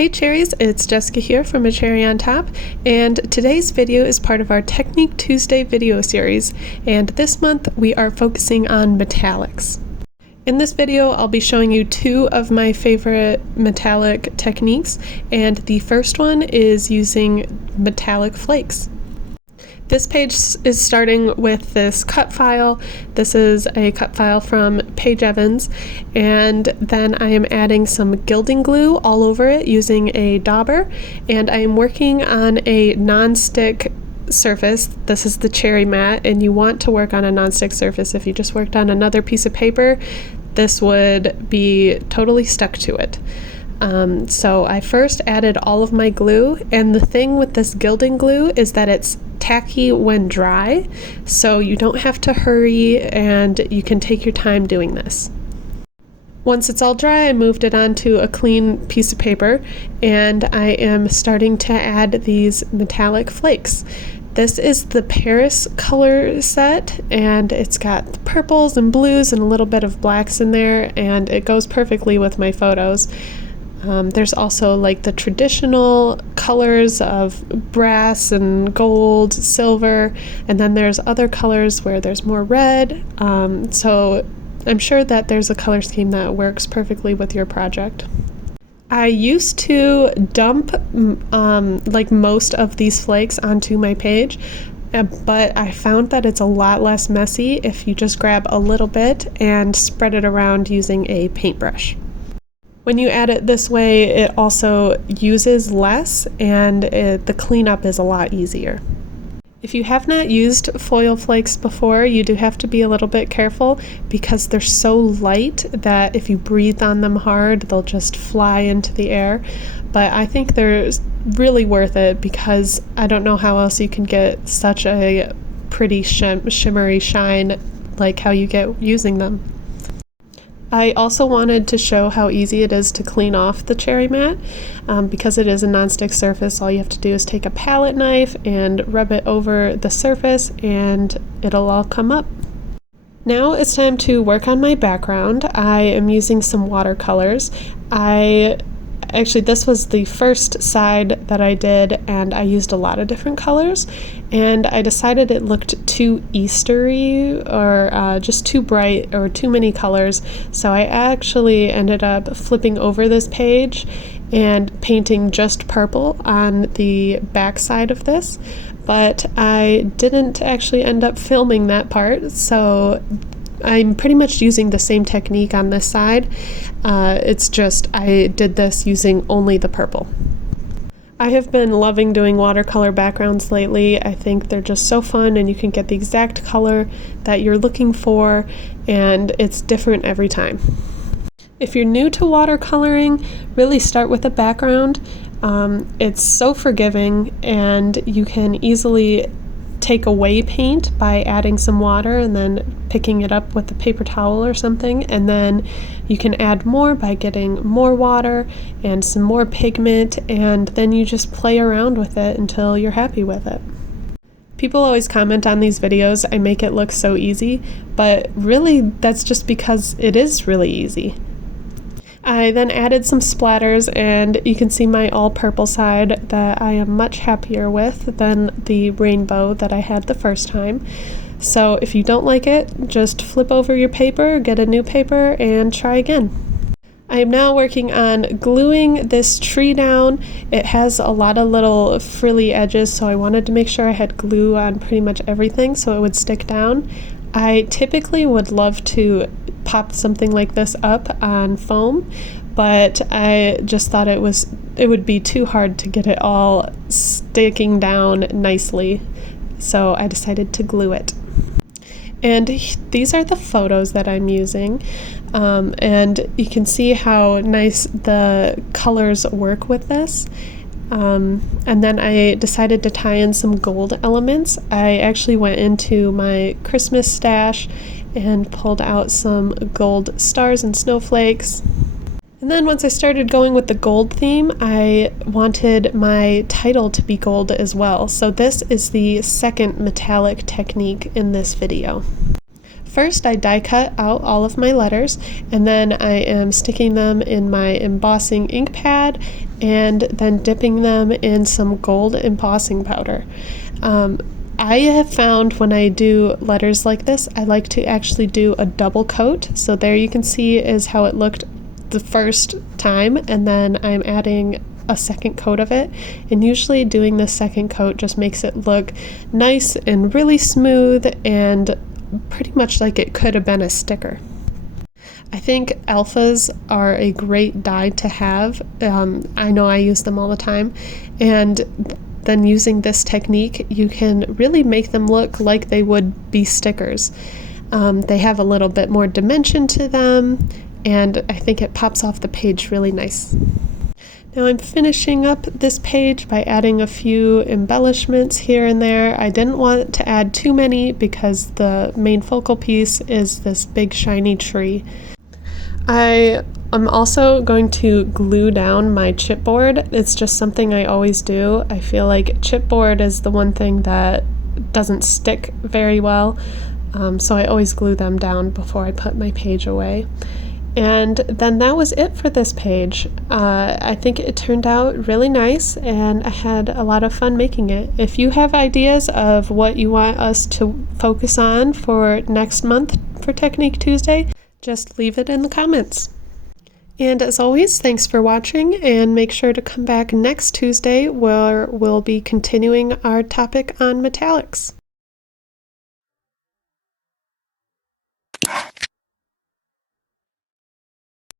Hey cherries, it's Jessica here from A Cherry on Top, and today's video is part of our Technique Tuesday video series, and this month we are focusing on metallics. In this video, I'll be showing you two of my favorite metallic techniques, and the first one is using metallic flakes. This page is starting with this cut file. This is a cut file from Paige Evans, and then I am adding some gilding glue all over it using a dauber, and I am working on a non-stick surface. This is the cherry mat, and you want to work on a non-stick surface. If you just worked on another piece of paper, this would be totally stuck to it. So I first added all of my glue, and the thing with this gilding glue is that it's tacky when dry, so you don't have to hurry and you can take your time doing this. Once it's all dry, I moved it onto a clean piece of paper, and I am starting to add these metallic flakes. This is the Paris color set, and it's got purples and blues and a little bit of blacks in there, and it goes perfectly with my photos. There's also like the traditional colors of brass and gold, silver, and then there's other colors where there's more red. So I'm sure that there's a color scheme that works perfectly with your project. I used to dump like most of these flakes onto my page, but I found that it's a lot less messy if you just grab a little bit and spread it around using a paintbrush. When you add it this way, it also uses less, and the cleanup is a lot easier. If you have not used foil flakes before, you do have to be a little bit careful because they're so light that if you breathe on them hard, they'll just fly into the air. But I think they're really worth it because I don't know how else you can get such a pretty shimmery shine like how you get using them. I also wanted to show how easy it is to clean off the cherry mat. Because it is a non-stick surface, all you have to do is take a palette knife and rub it over the surface and it'll all come up. Now it's time to work on my background. I am using some watercolors. Actually, this was the first side that I did, and I used a lot of different colors, and I decided it looked too Eastery or just too bright or too many colors, so I actually ended up flipping over this page and painting just purple on the back side of this, but I didn't actually end up filming that part, so I'm pretty much using the same technique on this side. It's just I did this using only the purple. I have been loving doing watercolor backgrounds lately. I think they're just so fun, and you can get the exact color that you're looking for, and it's different every time. If you're new to watercoloring, really start with a background. It's so forgiving, and you can easily take away paint by adding some water and then picking it up with a paper towel or something, and then you can add more by getting more water and some more pigment, and then you just play around with it until you're happy with it. People always comment on these videos, I make it look so easy, but really that's just because it is really easy. I then added some splatters, and you can see my all purple side that I am much happier with than the rainbow that I had the first time. So if you don't like it, just flip over your paper, get a new paper, and try again. I am now working on gluing this tree down. It has a lot of little frilly edges, so I wanted to make sure I had glue on pretty much everything so it would stick down. I typically would love to pop something like this up on foam, but I just thought it would be too hard to get it all sticking down nicely, so I decided to glue it. And these are the photos that I'm using, and you can see how nice the colors work with this. And then I decided to tie in some gold elements. I actually went into my Christmas stash and pulled out some gold stars and snowflakes. And then once I started going with the gold theme, I wanted my title to be gold as well. So this is the second metallic technique in this video. First, I die cut out all of my letters, and then I am sticking them in my embossing ink pad and then dipping them in some gold embossing powder. I have found when I do letters like this, I like to actually do a double coat. So there you can see is how it looked the first time, and then I'm adding a second coat of it, and usually doing this second coat just makes it look nice and really smooth and pretty much like it could have been a sticker. I think alphas are a great dye to have. I know I use them all the time, and then using this technique you can really make them look like they would be stickers. They have a little bit more dimension to them, and I think it pops off the page really nice. Now I'm finishing up this page by adding a few embellishments here and there. I didn't want to add too many because the main focal piece is this big shiny tree. I am also going to glue down my chipboard. It's just something I always do. I feel like chipboard is the one thing that doesn't stick very well, so I always glue them down before I put my page away. And then that was it for this page. I think it turned out really nice, and I had a lot of fun making it. If you have ideas of what you want us to focus on for next month for Technique Tuesday, just leave it in the comments. And as always, thanks for watching, and make sure to come back next Tuesday where we'll be continuing our topic on metallics.